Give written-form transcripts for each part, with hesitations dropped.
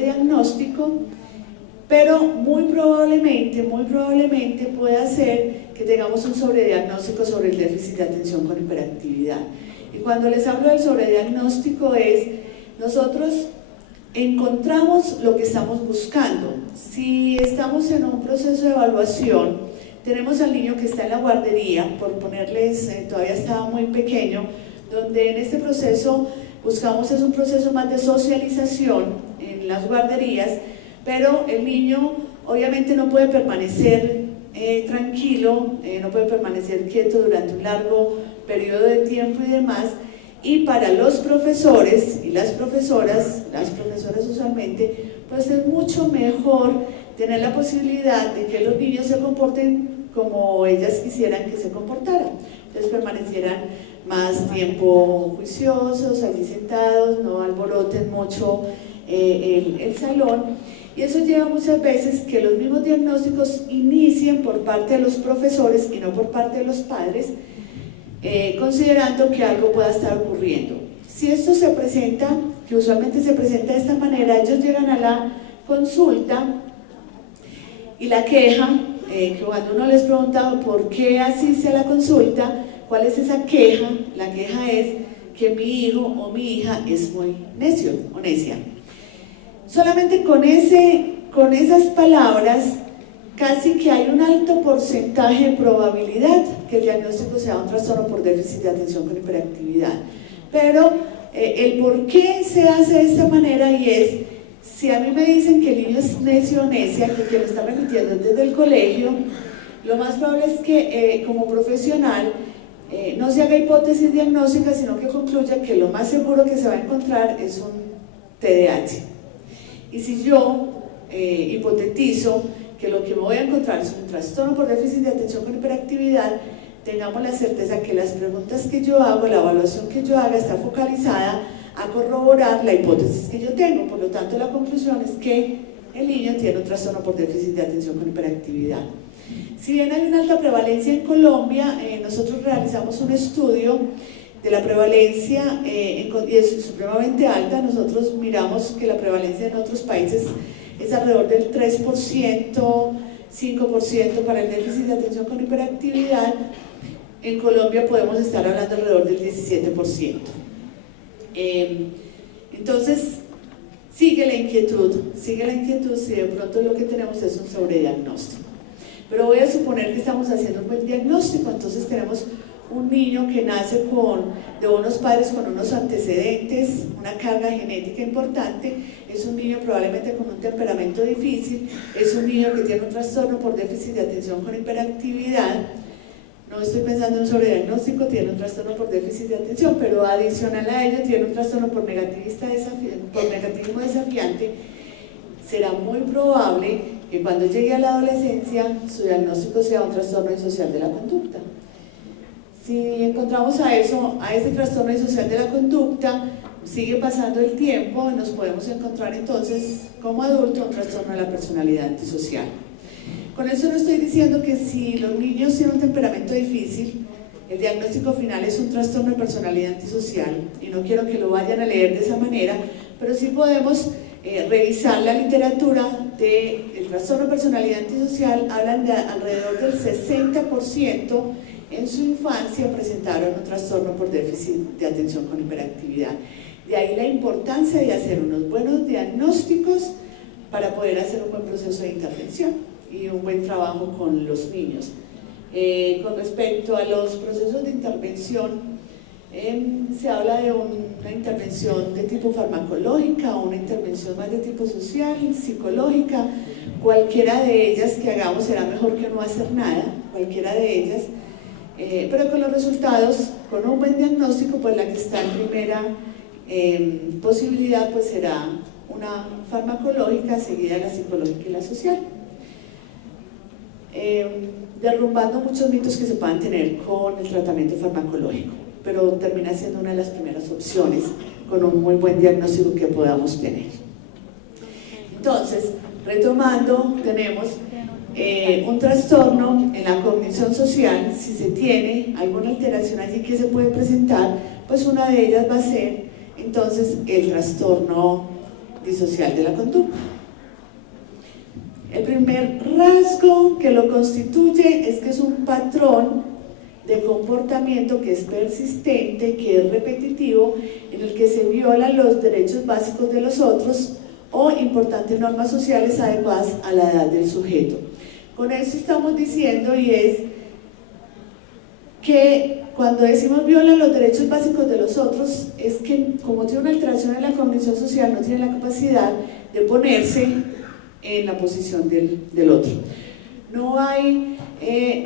diagnóstico, pero muy probablemente pueda ser que tengamos un sobrediagnóstico sobre el déficit de atención con hiperactividad. Y cuando les hablo del sobrediagnóstico es, nosotros encontramos lo que estamos buscando. Si estamos en un proceso de evaluación, tenemos al niño que está en la guardería, por ponerles, todavía estaba muy pequeño, donde en este proceso buscamos es un proceso más de socialización en las guarderías, pero el niño obviamente no puede permanecer tranquilo, no puede permanecer quieto durante un largo periodo de tiempo y demás, y para los profesores y las profesoras usualmente, pues es mucho mejor tener la posibilidad de que los niños se comporten como ellas quisieran que se comportaran. Entonces permanecieran más tiempo juiciosos, allí sentados, no alboroten mucho el salón, y eso lleva muchas veces que los mismos diagnósticos inicien por parte de los profesores y no por parte de los padres, considerando que algo pueda estar ocurriendo. Si esto se presenta, que usualmente se presenta de esta manera, ellos llegan a la consulta y la queja, que cuando uno les pregunta por qué asiste a la consulta, ¿cuál es esa queja? La queja es que mi hijo o mi hija es muy necio o necia. Solamente con esas palabras, casi que hay un alto porcentaje de probabilidad que el diagnóstico sea un trastorno por déficit de atención con hiperactividad. Pero el por qué se hace de esta manera, y es, si a mí me dicen que el niño es necio o necia, que lo está remitiendo desde el colegio, lo más probable es que como profesional no se haga hipótesis diagnóstica, sino que concluya que lo más seguro que se va a encontrar es un TDAH. Y si yo hipotetizo que lo que me voy a encontrar es un trastorno por déficit de atención con hiperactividad, tengamos la certeza que las preguntas que yo hago, la evaluación que yo haga está focalizada a corroborar la hipótesis que yo tengo. Por lo tanto, la conclusión es que el niño tiene un trastorno por déficit de atención con hiperactividad. Si bien hay una alta prevalencia en Colombia, nosotros realizamos un estudio de la prevalencia y es supremamente alta. Nosotros miramos que la prevalencia en otros países es alrededor del 3%, 5% para el déficit de atención con hiperactividad. En Colombia podemos estar hablando alrededor del 17%. Entonces, sigue la inquietud si de pronto lo que tenemos es un sobrediagnóstico. Pero voy a suponer que estamos haciendo un buen diagnóstico, entonces tenemos un niño que nace de unos padres con unos antecedentes, una carga genética importante, es un niño probablemente con un temperamento difícil, es un niño que tiene un trastorno por déficit de atención con hiperactividad. No estoy pensando en sobrediagnóstico, tiene un trastorno por déficit de atención, pero adicional a ello tiene un trastorno por negativismo desafiante. Será muy probable que cuando llegue a la adolescencia su diagnóstico sea un trastorno disocial de la conducta. Si encontramos a ese trastorno disocial de la conducta, sigue pasando el tiempo y nos podemos encontrar entonces como adulto un trastorno de la personalidad antisocial. Con eso no estoy diciendo que si los niños tienen un temperamento difícil, el diagnóstico final es un trastorno de personalidad antisocial, y no quiero que lo vayan a leer de esa manera, pero sí podemos revisar la literatura del trastorno de personalidad antisocial. Hablan de alrededor del 60% en su infancia presentaron un trastorno por déficit de atención con hiperactividad. De ahí la importancia de hacer unos buenos diagnósticos para poder hacer un buen proceso de intervención y un buen trabajo con los niños. Con respecto a los procesos de intervención, se habla de una intervención de tipo farmacológica o una intervención más de tipo social, psicológica. Cualquiera de ellas que hagamos será mejor que no hacer nada, cualquiera de ellas, pero con los resultados, con un buen diagnóstico, pues la que está en primera posibilidad pues será una farmacológica, seguida la psicológica y la social. Derrumbando muchos mitos que se puedan tener con el tratamiento farmacológico, pero termina siendo una de las primeras opciones con un muy buen diagnóstico que podamos tener. Entonces, retomando, tenemos un trastorno en la cognición social. Si se tiene alguna alteración allí que se puede presentar, pues una de ellas va a ser entonces el trastorno disocial de la conducta. El primer rasgo que lo constituye es que es un patrón de comportamiento que es persistente, que es repetitivo, en el que se violan los derechos básicos de los otros o importantes normas sociales adecuadas a la edad del sujeto. Con eso estamos diciendo, y es que cuando decimos violan los derechos básicos de los otros, es que como tiene una alteración en la cognición social, no tiene la capacidad de ponerse en la posición del otro. No hay,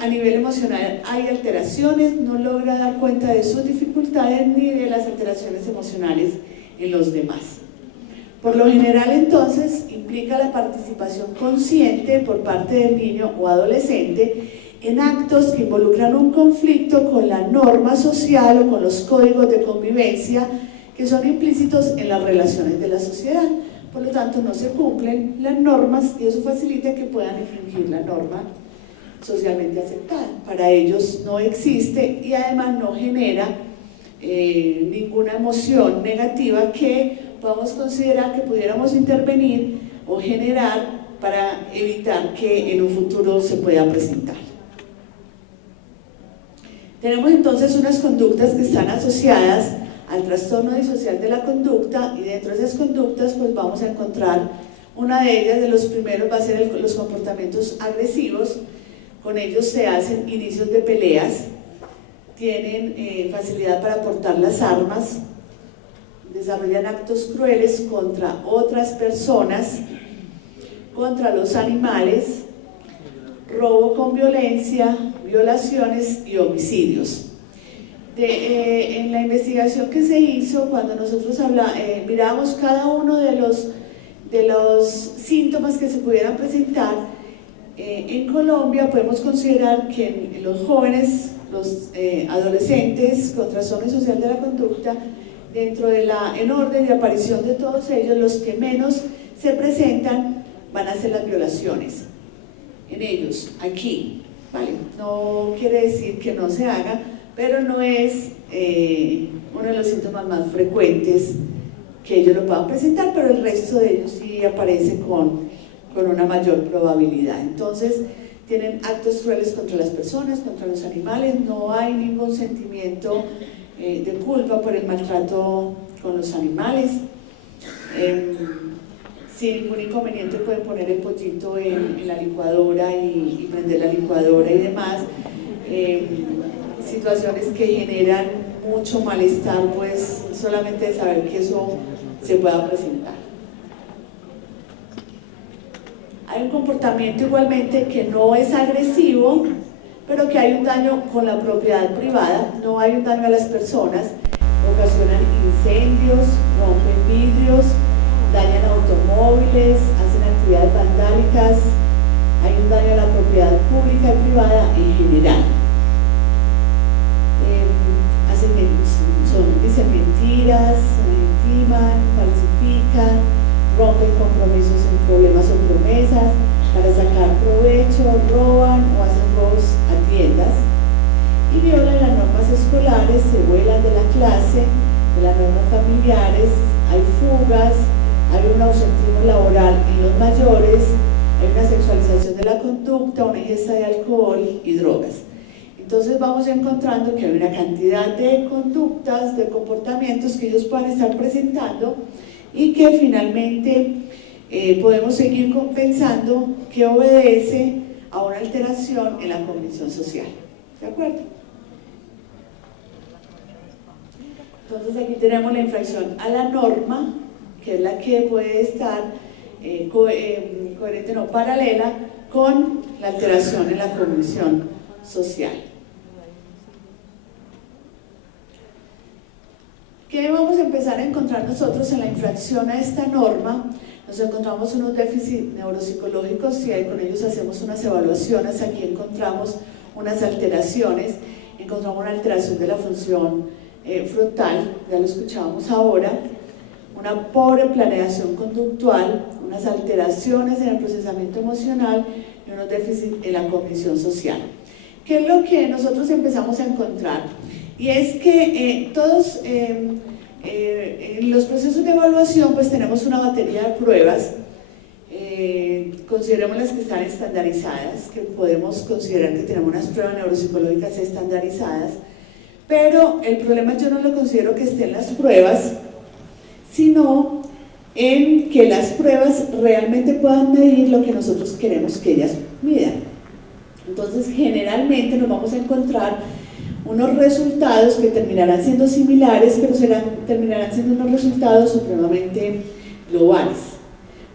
a nivel emocional, hay alteraciones, no logra dar cuenta de sus dificultades ni de las alteraciones emocionales en los demás. Por lo general, entonces, implica la participación consciente por parte del niño o adolescente en actos que involucran un conflicto con la norma social o con los códigos de convivencia que son implícitos en las relaciones de la sociedad. Por lo tanto, no se cumplen las normas y eso facilita que puedan infringir la norma socialmente aceptada. Para ellos no existe y además no genera ninguna emoción negativa que podamos considerar que pudiéramos intervenir o generar para evitar que en un futuro se pueda presentar. Tenemos entonces unas conductas que están asociadas al trastorno disocial de la conducta, y dentro de esas conductas pues vamos a encontrar una de ellas. De los primeros va a ser los comportamientos agresivos. Con ellos se hacen inicios de peleas, tienen facilidad para portar las armas, desarrollan actos crueles contra otras personas, contra los animales, robo con violencia, violaciones y homicidios. En la investigación que se hizo, cuando nosotros mirábamos cada uno de los síntomas que se pudieran presentar, en Colombia podemos considerar que en los jóvenes, los adolescentes con trastorno disocial de la conducta, en orden de aparición de todos ellos, los que menos se presentan van a ser las violaciones. En ellos, aquí, ¿vale? No quiere decir que no se haga, pero no es uno de los síntomas más frecuentes que ellos lo puedan presentar, pero el resto de ellos sí aparece con una mayor probabilidad. Entonces, tienen actos crueles contra las personas, contra los animales, no hay ningún sentimiento de culpa por el maltrato con los animales. Sin ningún inconveniente pueden poner el pollito en la licuadora y prender la licuadora y demás. Situaciones que generan mucho malestar, pues solamente de saber que eso se pueda presentar. Hay un comportamiento igualmente que no es agresivo, pero que hay un daño con la propiedad privada, no hay un daño a las personas, ocasionan incendios, rompen vidrios, dañan automóviles, hacen actividades vandálicas, hay un daño a la propiedad pública y privada en general. Dicen mentiras, intiman, falsifican, rompen compromisos en problemas o promesas para sacar provecho, roban o hacen robos a tiendas y violan las normas escolares, se vuelan de la clase, de las normas familiares, hay fugas, hay un ausentismo laboral en los mayores, hay una sexualización de la conducta, una ingesta de alcohol y drogas. Entonces vamos encontrando que hay una cantidad de conductas, de comportamientos que ellos puedan estar presentando y que finalmente podemos seguir pensando que obedece a una alteración en la cognición social. ¿De acuerdo? Entonces aquí tenemos la infracción a la norma, que es la que puede estar coherente, no paralela, con la alteración en la cognición social. ¿Qué vamos a empezar a encontrar nosotros en la infracción a esta norma? Nos encontramos unos déficits neuropsicológicos y con ellos hacemos unas evaluaciones. Aquí encontramos unas alteraciones, encontramos una alteración de la función frontal, ya lo escuchábamos ahora, una pobre planeación conductual, unas alteraciones en el procesamiento emocional y unos déficits en la cognición social. ¿Qué es lo que nosotros empezamos a encontrar? Y es que todos En los procesos de evaluación pues tenemos una batería de pruebas, consideremos las que están estandarizadas, que podemos considerar que tenemos unas pruebas neuropsicológicas estandarizadas, pero el problema yo no lo considero que esté en las pruebas, sino en que las pruebas realmente puedan medir lo que nosotros queremos que ellas midan. Entonces generalmente nos vamos a encontrar unos resultados que terminarán siendo similares, pero terminarán siendo unos resultados supremamente globales,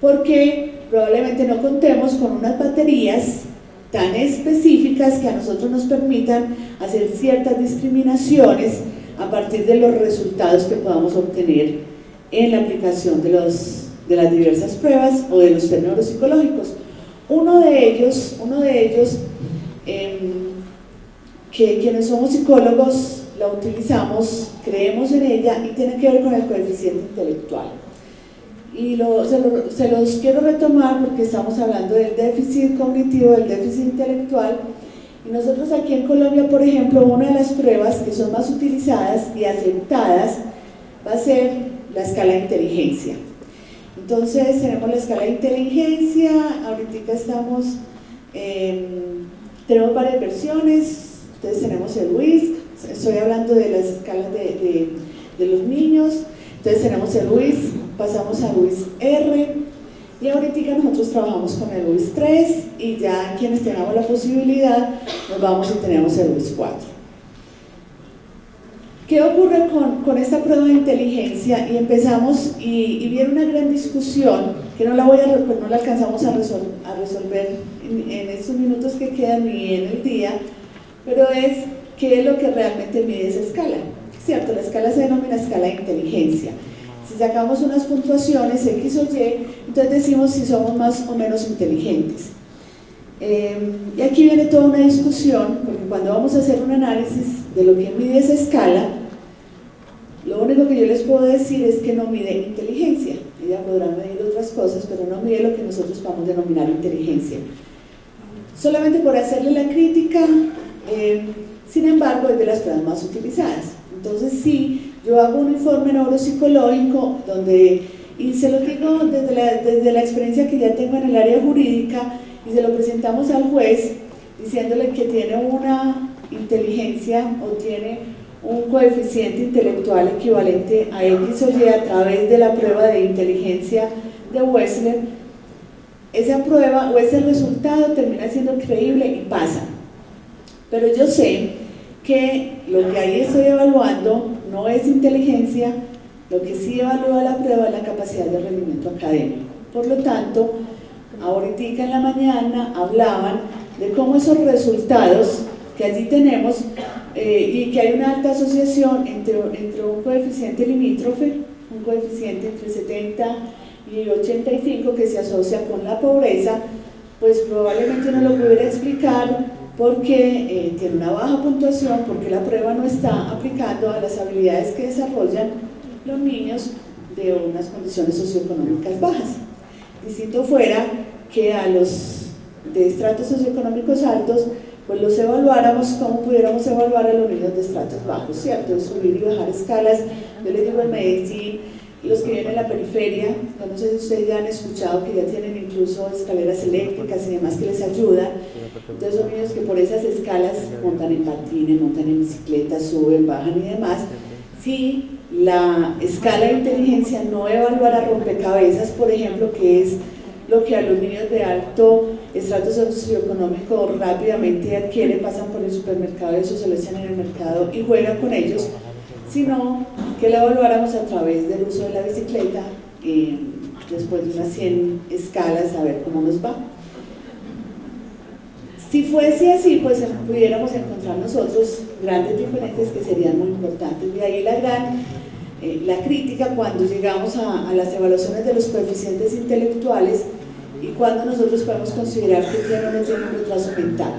porque probablemente no contemos con unas baterías tan específicas que a nosotros nos permitan hacer ciertas discriminaciones a partir de los resultados que podamos obtener en la aplicación de las diversas pruebas o de los test neuropsicológicos. Uno de ellos que quienes somos psicólogos la utilizamos, creemos en ella y tiene que ver con el coeficiente intelectual. Y se los quiero retomar porque estamos hablando del déficit cognitivo, del déficit intelectual, y nosotros aquí en Colombia, por ejemplo, una de las pruebas que son más utilizadas y aceptadas va a ser la escala de inteligencia. Entonces tenemos la escala de inteligencia, ahorita tenemos varias versiones. Entonces tenemos el WISC, estoy hablando de las escalas de los niños. Entonces tenemos el WISC, pasamos al WISC-R, y ahorita nosotros trabajamos con el WISC-3, y ya quienes tengamos la posibilidad nos vamos y tenemos el WISC-4. ¿Qué ocurre con esta prueba de inteligencia? Y empezamos, y viene una gran discusión que no la alcanzamos a resolver en estos minutos que quedan ni en el día, pero es qué es lo que realmente mide esa escala. Cierto, la escala se denomina escala de inteligencia. Si sacamos unas puntuaciones X o Y, entonces decimos si somos más o menos inteligentes. Y aquí viene toda una discusión, porque cuando vamos a hacer un análisis de lo que mide esa escala, lo único que yo les puedo decir es que no mide inteligencia. Ella podrá medir otras cosas, pero no mide lo que nosotros vamos a denominar inteligencia. Solamente por hacerle la crítica, sin embargo, es de las pruebas más utilizadas. Entonces, sí, yo hago un informe neuropsicológico y se lo digo desde la experiencia que ya tengo en el área jurídica, y se lo presentamos al juez diciéndole que tiene una inteligencia o tiene un coeficiente intelectual equivalente a X o Y a través de la prueba de inteligencia de Wechsler. Esa prueba o ese resultado termina siendo creíble y pasa. Pero yo sé que lo que ahí estoy evaluando no es inteligencia, lo que sí evalúa la prueba es la capacidad de rendimiento académico. Por lo tanto, ahorita en la mañana hablaban de cómo esos resultados que allí tenemos y que hay una alta asociación entre un coeficiente limítrofe, un coeficiente entre 70 y 85 que se asocia con la pobreza, pues probablemente no lo pudiera explicar porque tiene una baja puntuación, porque la prueba no está aplicando a las habilidades que desarrollan los niños de unas condiciones socioeconómicas bajas. Distinto fuera que a los de estratos socioeconómicos altos, pues los evaluáramos como pudiéramos evaluar a los niños de estratos bajos, ¿cierto? De subir y bajar escalas. Yo les digo en Medellín, los que viven en la periferia, no sé si ustedes ya han escuchado que ya tienen incluso escaleras eléctricas y demás que les ayudan. Entonces son niños que por esas escalas montan en patines, montan en bicicleta, suben, bajan y demás. Si la escala de inteligencia no evaluara rompecabezas, por ejemplo, que es lo que a los niños de alto estrato socioeconómico rápidamente adquieren, pasan por el supermercado, eso se lo echan en el mercado y juegan con ellos, sino que la evaluáramos a través del uso de la bicicleta después de unas 100 escalas a ver cómo nos va. Si fuese así, pues pudiéramos encontrar nosotros grandes diferencias que serían muy importantes. De ahí la crítica cuando llegamos a las evaluaciones de los coeficientes intelectuales y cuando nosotros podemos considerar que tiene o no tiene un retraso mental.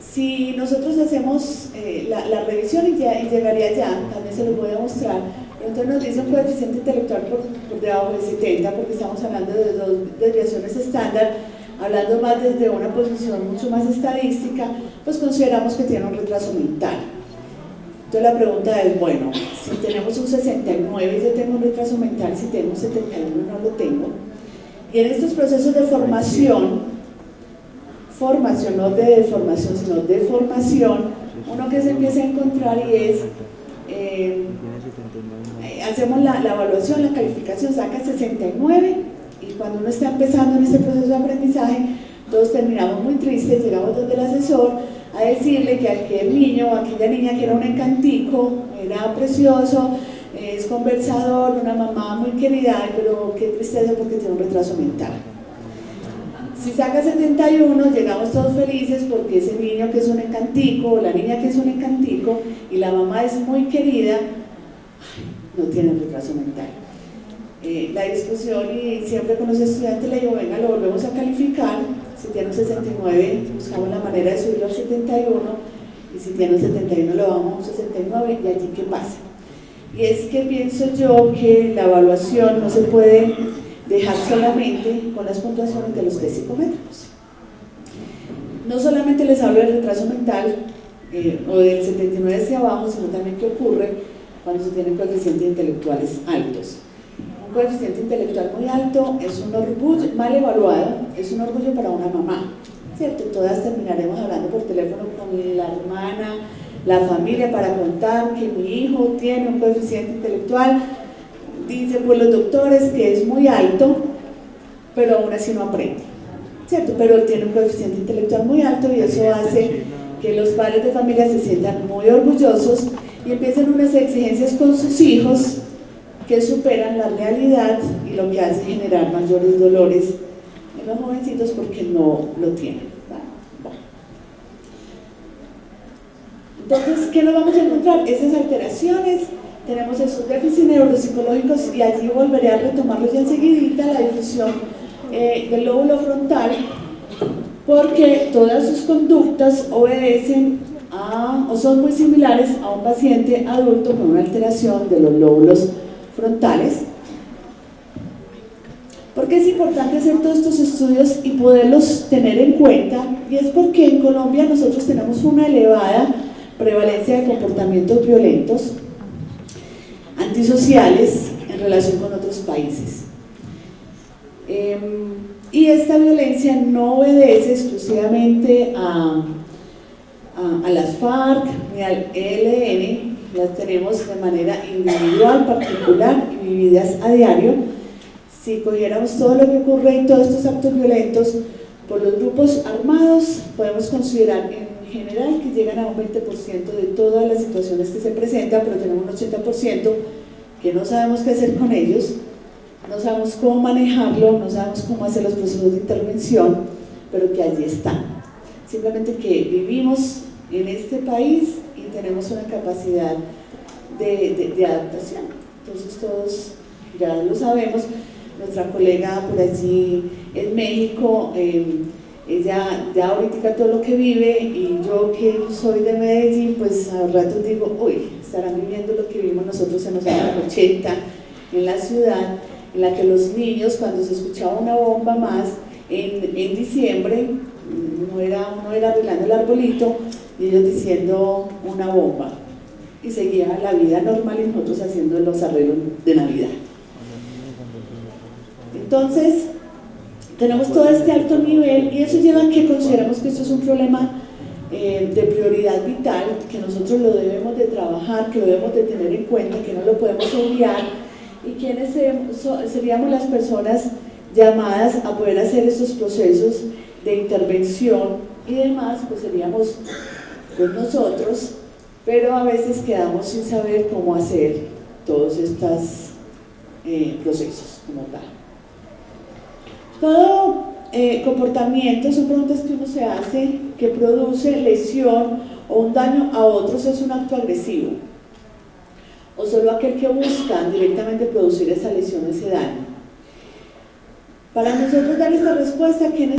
Si nosotros hacemos la revisión y llegaría ya, también se lo voy a mostrar, pero entonces nos dice un coeficiente intelectual por debajo de 70, porque estamos hablando de dos desviaciones estándar, hablando más desde una posición mucho más estadística, pues consideramos que tiene un retraso mental. Entonces la pregunta es, bueno, si tenemos un 69 yo tengo un retraso mental, si tengo un 71 no lo tengo. Y en estos procesos de formación, no de deformación, sino de formación, uno que se empieza a encontrar y es, hacemos la evaluación, la calificación, saca 69, y cuando uno está empezando en este proceso de aprendizaje, todos terminamos muy tristes, llegamos donde el asesor a decirle que aquel niño o aquella niña que era un encantico, era precioso, es conversador, una mamá muy querida, pero qué tristeza porque tiene un retraso mental. Si saca 71, llegamos todos felices porque ese niño que es un encantico, o la niña que es un encantico, y la mamá es muy querida, no tiene retraso mental. La discusión, y siempre con los estudiantes le digo, venga, lo volvemos a calificar. Si tiene un 69, buscamos la manera de subirlo al 71, y si tiene un 71 lo vamos a un 69, y allí ¿qué pasa? Y es que pienso yo que la evaluación no se puede dejar solamente con las puntuaciones de los test psicométricos. No solamente les hablo del retraso mental o del 79 hacia abajo, sino también qué ocurre cuando se tienen coeficientes intelectuales altos. Un coeficiente intelectual muy alto es un orgullo, mal evaluado, es un orgullo para una mamá, ¿cierto? Todas terminaremos hablando por teléfono con la hermana, la familia, para contar que mi hijo tiene un coeficiente intelectual, dicen pues los doctores que es muy alto, pero aún así no aprende, ¿cierto? Pero él tiene un coeficiente intelectual muy alto y eso hace que los padres de familia se sientan muy orgullosos y empiezan unas exigencias con sus hijos que superan la realidad y lo que hace generar mayores dolores en los jovencitos porque no lo tienen. Bueno. Entonces, ¿qué nos vamos a encontrar? Esas alteraciones, tenemos esos déficits neuropsicológicos y allí volveré a retomarlos ya enseguidita, la difusión del lóbulo frontal, porque todas sus conductas obedecen o son muy similares a un paciente adulto con una alteración de los lóbulos frontales. ¿Por qué es importante hacer todos estos estudios y poderlos tener en cuenta? Y es porque en Colombia nosotros tenemos una elevada prevalencia de comportamientos violentos, antisociales en relación con otros países. Y esta violencia no obedece exclusivamente a las FARC ni al ELN, las tenemos de manera individual, particular y vividas a diario. Si cogiéramos todo lo que ocurre en todos estos actos violentos por los grupos armados, podemos considerar en general que llegan a un 20% de todas las situaciones que se presentan, pero tenemos un 80% que no sabemos qué hacer con ellos, no sabemos cómo manejarlo, no sabemos cómo hacer los procesos de intervención, pero que allí están. Simplemente que vivimos en este país y tenemos una capacidad de adaptación. Entonces todos ya lo sabemos. Nuestra colega por allí en México, ella ya ahorita todo lo que vive, y yo que soy de Medellín, pues a ratos digo, uy, estarán viviendo lo que vivimos nosotros en los años 80 en la ciudad, en la que los niños, cuando se escuchaba una bomba más en diciembre, uno era arreglando el arbolito y ellos diciendo una bomba, y seguía la vida normal y nosotros haciendo los arreglos de Navidad. Entonces, tenemos todo este alto nivel y eso lleva a que consideramos que esto es un problema de prioridad vital, que nosotros lo debemos de trabajar, que lo debemos de tener en cuenta, que no lo podemos obviar, y quienes seríamos las personas llamadas a poder hacer estos procesos de intervención y demás, pues seríamos pues nosotros, pero a veces quedamos sin saber cómo hacer todos estos procesos como tal. Todo comportamiento, son preguntas que uno se hace, que produce lesión o un daño a otros, es un acto agresivo, o solo aquel que busca directamente producir esa lesión o ese daño. Para nosotros dar esta respuesta, ¿quiénes